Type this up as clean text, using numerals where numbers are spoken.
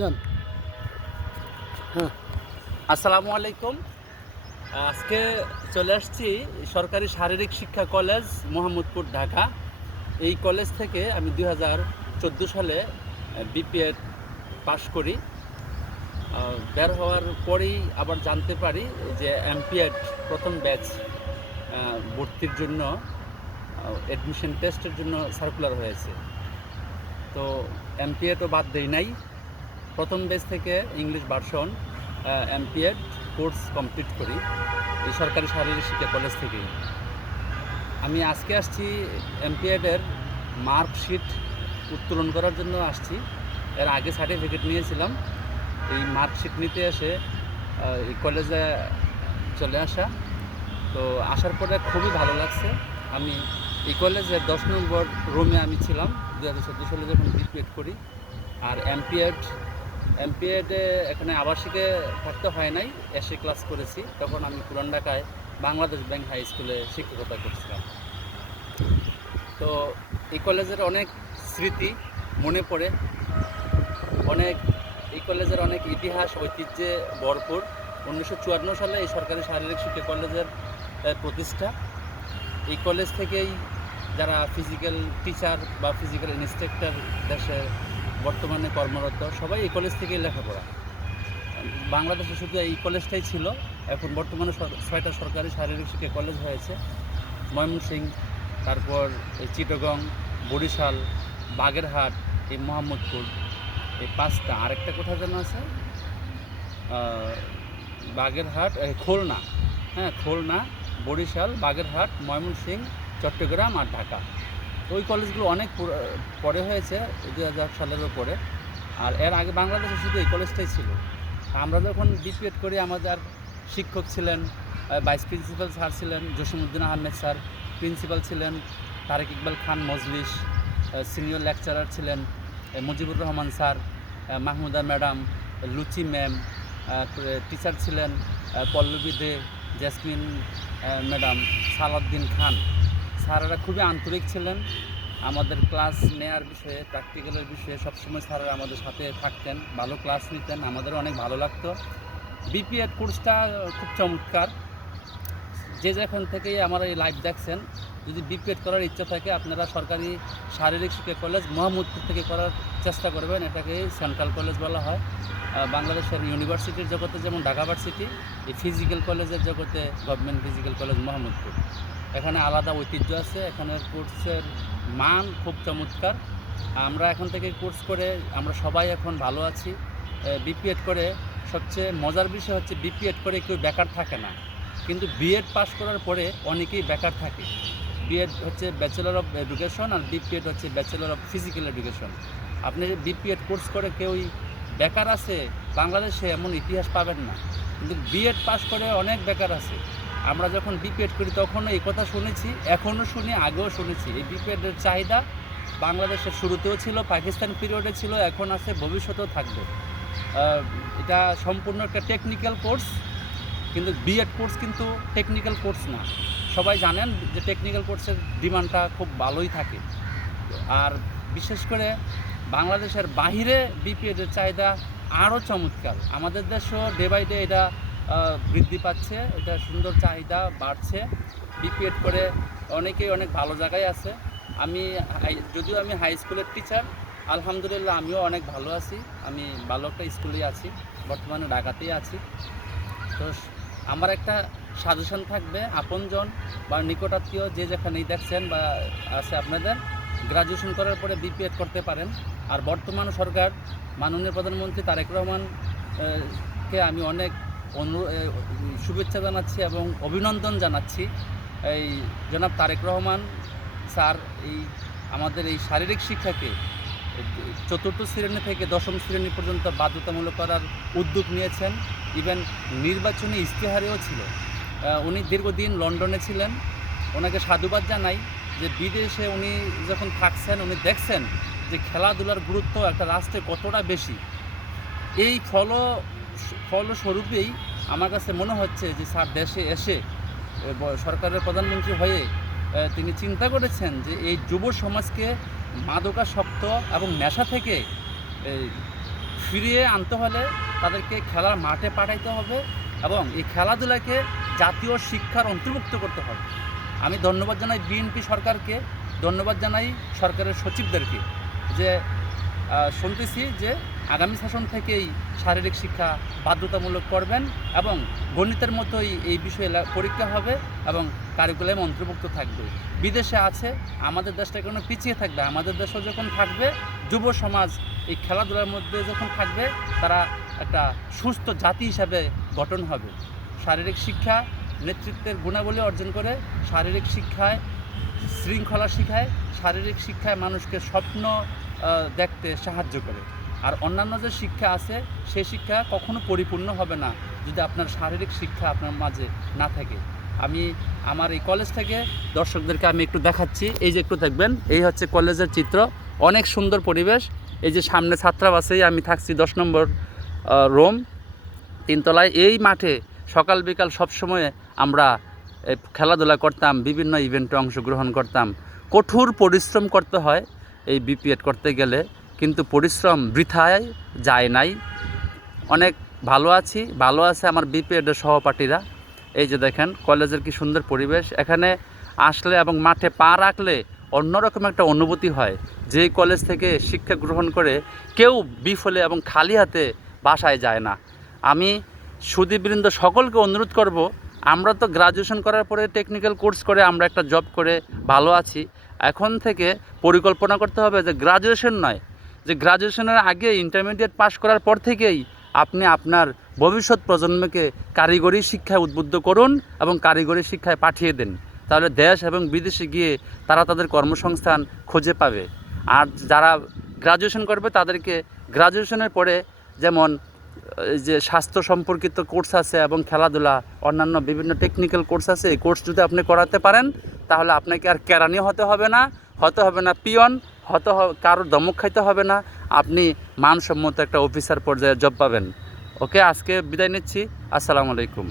যান। হ্যাঁ, আসসালামু আলাইকুম। আজকে চলে আসছি সরকারি শারীরিক শিক্ষা কলেজ মোহাম্মদপুর, ঢাকা। এই কলেজ থেকে আমি 2014 সালে বিপিএড পাশ করি। বের হওয়ার পরেই আবার জানতে পারি যে এমপিএড প্রথম ব্যাচ ভর্তির জন্য অ্যাডমিশন টেস্টের জন্য সার্কুলার হয়েছে। তো এমপিএডও বাদ দেই নাই। প্রথম ব্যাচ থেকে English version MPEd course complete করি এই সরকারি শারীরিক শিক্ষা কলেজ থেকেই। আমি আজকে আসছি এমপিএডের মার্কশিট উত্তোলন করার জন্য আসছি। এর আগে সার্টিফিকেট নিয়েছিলাম। এই মার্কশিট নিতে এসে এই কলেজে চলে আসা। তো আসার পরে খুবই ভালো লাগছে। আমি এই কলেজের 10 নম্বর রুমে আমি ছিলাম 2014 সালে যখন বিপিএড করি। আর এমপিএডে এখানে আবাসিকে থাকতে হয় নাই, এসে ক্লাস করেছি। তখন আমি পুরান ঢাকায় বাংলাদেশ ব্যাংক হাই স্কুলে শিক্ষকতা করছিলাম। তো এই কলেজের অনেক স্মৃতি মনে পড়ে, এই কলেজের অনেক ইতিহাস ঐতিহ্যে ভরপুর। 1954 সালে এই সরকারি শারীরিক শিক্ষা কলেজের প্রতিষ্ঠা। এই কলেজ থেকেই যারা ফিজিক্যাল টিচার বা ফিজিক্যাল ইনস্ট্রাক্টর দেশে বর্তমানে কর্মরত সবাই এই কলেজ থেকেই লেখাপড়া। বাংলাদেশে শুধু এই কলেজটাই ছিল। এখন বর্তমানে 6টা সরকারি শারীরিক শিক্ষা কলেজ হয়েছে। ময়মনসিংহ, তারপর এই চিটাগং, বরিশাল, বাগেরহাট, এই মোহাম্মদপুর, এই 5টা। আরেকটা কোথায় যেন আছে, বাগেরহাট, খুলনা। হ্যাঁ, খুলনা, বরিশাল, বাগেরহাট, ময়মনসিংহ, চট্টগ্রাম আর ঢাকা। ওই কলেজগুলো অনেক পরে হয়েছে, 2000 সালেরও পরে। আর এর আগে বাংলাদেশে শুধু এই কলেজটাই ছিল। আমরা যখন বিপিএড করি আমাদের শিক্ষক ছিলেন, ভাইস প্রিন্সিপাল স্যার ছিলেন জসিমউদ্দিন আহমেদ স্যার, প্রিন্সিপাল ছিলেন তারেক ইকবাল খান মজলিস, সিনিয়র লেকচারার ছিলেন মুজিবুর রহমান স্যার, মাহমুদা ম্যাডাম, লুচি ম্যাম, টিচার ছিলেন পল্লবী দে, জেসমিন ম্যাডাম, সালাউদ্দিন খান। স্যারেরা খুবই আন্তরিক ছিলেন। আমাদের ক্লাস নেওয়ার বিষয়ে, প্র্যাকটিক্যালের বিষয়ে সবসময় স্যারেরা আমাদের সাথে থাকতেন, ভালো ক্লাস নিতেন, আমাদেরও অনেক ভালো লাগতো। বিপিএড কোর্সটা খুব চমৎকার। যে যেখান থেকেই আমার এই লাইভ দেখছেন, যদি বিপিএড করার ইচ্ছা থাকে আপনারা সরকারি শারীরিক শিক্ষা কলেজ মোহাম্মদপুর থেকে করার চেষ্টা করবেন। এটাকে সেন্ট্রাল কলেজ বলা হয়। বাংলাদেশের ইউনিভার্সিটির জগতে যেমন ঢাকা ভার্সিটি, এই ফিজিক্যাল কলেজের জগতে গভর্নমেন্ট ফিজিক্যাল কলেজ মোহাম্মদপুর। এখানে আলাদা ঐতিহ্য আছে, এখানের কোর্সের মান খুব চমৎকার। আমরা এখন থেকে কোর্স করে আমরা সবাই এখন ভালো আছি। বিপিএড করে সবচেয়ে মজার বিষয় হচ্ছে বিপিএড করে কেউ বেকার থাকে না, কিন্তু বিএড পাস করার পরে অনেকেই বেকার থাকে। বিএড হচ্ছে ব্যাচেলর অফ এডুকেশন আর বিপিএড হচ্ছে ব্যাচেলর অফ ফিজিক্যাল এডুকেশন। আপনি বিপিএড কোর্স করে কেউই বেকার আছে বাংলাদেশে এমন ইতিহাস পাবেন না, কিন্তু বিএড পাস করে অনেক বেকার আছে। আমরা যখন বিপিএড করি তখনও এই কথা শুনেছি, এখনও শুনি, আগেও শুনেছি। এই বিপিএডের চাহিদা বাংলাদেশের শুরুতেও ছিল, পাকিস্তান পিরিয়ডে ছিল, এখন আছে, ভবিষ্যতেও থাকবে। এটা সম্পূর্ণ একটা টেকনিক্যাল কোর্স, কিন্তু বিএড কোর্স কিন্তু টেকনিক্যাল কোর্স না। সবাই জানেন যে টেকনিক্যাল কোর্সের ডিমান্ডটা খুব ভালোই থাকে। আর বিশেষ করে বাংলাদেশের বাহিরে বিপিএডের চাহিদা আরও চমৎকার। আমাদের দেশও ডে বাই ডে এটা বৃদ্ধি পাচ্ছে, এটা সুন্দর চাহিদা বাড়ছে। বিপিএড করে অনেকেই অনেক ভালো জায়গায় আছে। যদিও আমি হাই স্কুলের টিচার, আলহামদুলিল্লাহ আমিও অনেক ভালো আছি। আমি ভালো একটা স্কুলেই আছি, বর্তমানে ঢাকাতেই আছি। তো আমার একটা সাজেশন থাকবে, আপনজন বা নিকটাত্মীয় যে যেখানেই দেখছেন বা আছে আপনাদের, গ্রাজুয়েশন করার পরে বিপিএড করতে পারেন। আর বর্তমান সরকার মাননীয় প্রধানমন্ত্রী তারেক রহমান কে আমি অনেক শুভেচ্ছা জানাচ্ছি এবং অভিনন্দন জানাচ্ছি। এই জনাব তারেক রহমান স্যার আমাদের এই শারীরিক শিক্ষাকে 4র্থ শ্রেণী থেকে 10ম শ্রেণী পর্যন্ত বাধ্যতামূলক করার উদ্যোগ নিয়েছেন। ইভেন নির্বাচনী ইশতেহারেও ছিল। উনি দীর্ঘদিন লন্ডনে ছিলেন, ওনাকে সাধুবাদ জানাই যে বিদেশে উনি যখন থাকছেন উনি দেখছেন যে খেলাধুলার গুরুত্ব একটা রাষ্ট্রে কতটা বেশি। এই ফলস্বরূপেই আমার কাছে মনে হচ্ছে যে স্যার দেশে এসে সরকারের প্রধানমন্ত্রী হয়ে তিনি চিন্তা করেছেন যে এই যুব সমাজকে মাদকাসক্ত এবং নেশা থেকে ফিরিয়ে আনতে হলে তাদেরকে খেলার মাঠে পাঠাইতে হবে এবং এই খেলাধুলাকে জাতীয় শিক্ষার অন্তর্ভুক্ত করতে হবে। আমি ধন্যবাদ জানাই বিএনপি সরকারকে, ধন্যবাদ জানাই সরকারের সচিবদেরকে যে শুনতেছি যে আগামী সেশন থেকেই শারীরিক শিক্ষা বাধ্যতামূলক করবেন এবং গণিতের মতোই এই বিষয়ে পরীক্ষা হবে এবং কারিকুলাম অন্তর্ভুক্ত থাকবে। বিদেশে আছে, আমাদের দেশটা কোনো পিছিয়ে থাকবে, আমাদের দেশও যখন থাকবে যুব সমাজ এই খেলাধুলার মধ্যে যখন থাকবে তারা একটা সুস্থ জাতি হিসাবে গঠন হবে। শারীরিক শিক্ষা নেতৃত্বের গুণাবলী অর্জন করে, শারীরিক শিক্ষায় শৃঙ্খলা শিখায়, শারীরিক শিক্ষায় মানুষকে স্বপ্ন দেখতে সাহায্য করে। আর অন্যান্য যে শিক্ষা আছে সেই শিক্ষা কখনো পরিপূর্ণ হবে না যদি আপনার শারীরিক শিক্ষা আপনার মাঝে না থাকে। আমি আমার এই কলেজ থেকে দর্শকদেরকে আমি একটু দেখাচ্ছি, এই যে একটু দেখবেন, এই হচ্ছে কলেজের চিত্র, অনেক সুন্দর পরিবেশ। এই যে সামনে ছাত্রাবাসেই আমি থাকছি 10 নম্বর রুম 3 তলায়। এই মাঠে সকাল বিকাল সবসময় আমরা খেলাধুলা করতাম, বিভিন্ন ইভেন্টে অংশগ্রহণ করতাম। কঠোর পরিশ্রম করতে হয় এই বিপিএড করতে গেলে, কিন্তু পরিশ্রম বৃথায় যায় নাই। অনেক ভালো আছি, ভালো আছে আমার বিপিএডের সহপাঠীরা। এই যে দেখেন কলেজের কি সুন্দর পরিবেশ, এখানে আসলে এবং মাঠে পা রাখলে অন্যরকম একটা অনুভূতি হয়। যেই কলেজ থেকে শিক্ষা গ্রহণ করে কেউ বিফলে এবং খালি হাতে বাসায় যায় না। আমি সুধীবৃন্দ সকলকে অনুরোধ করব, আমরা তো গ্রাজুয়েশন করার পরে টেকনিক্যাল কোর্স করে আমরা একটা জব করে ভালো আছি। এখন থেকে পরিকল্পনা করতে হবে যে গ্রাজুয়েশন নয়, যে গ্রাজুয়েশনের আগে ইন্টারমিডিয়েট পাস করার পর থেকেই আপনি আপনার ভবিষ্যৎ প্রজন্মকে কারিগরি শিক্ষায় উদ্বুদ্ধ করুন এবং কারিগরি শিক্ষায় পাঠিয়ে দেন। তাহলে দেশ এবং বিদেশে গিয়ে তারা তাদের কর্মসংস্থান খুঁজে পাবে। আর যারা গ্রাজুয়েশন করবে তাদেরকে গ্রাজুয়েশনের পরে যেমন যে স্বাস্থ্য সম্পর্কিত কোর্স আছে এবং খেলাধুলা অন্যান্য বিভিন্ন টেকনিক্যাল কোর্স আছে, এই কোর্স যদি আপনি করাতে পারেন তাহলে আপনাকে আর কেরানি হতে হবে না পিয়ন, কারোর দমক খাইতে হবে না, আপনি মানসম্মত একটা অফিসার পর্যায়ে জব পাবেন। ওকে, আজকে বিদায় নিচ্ছি। আসসালামু আলাইকুম।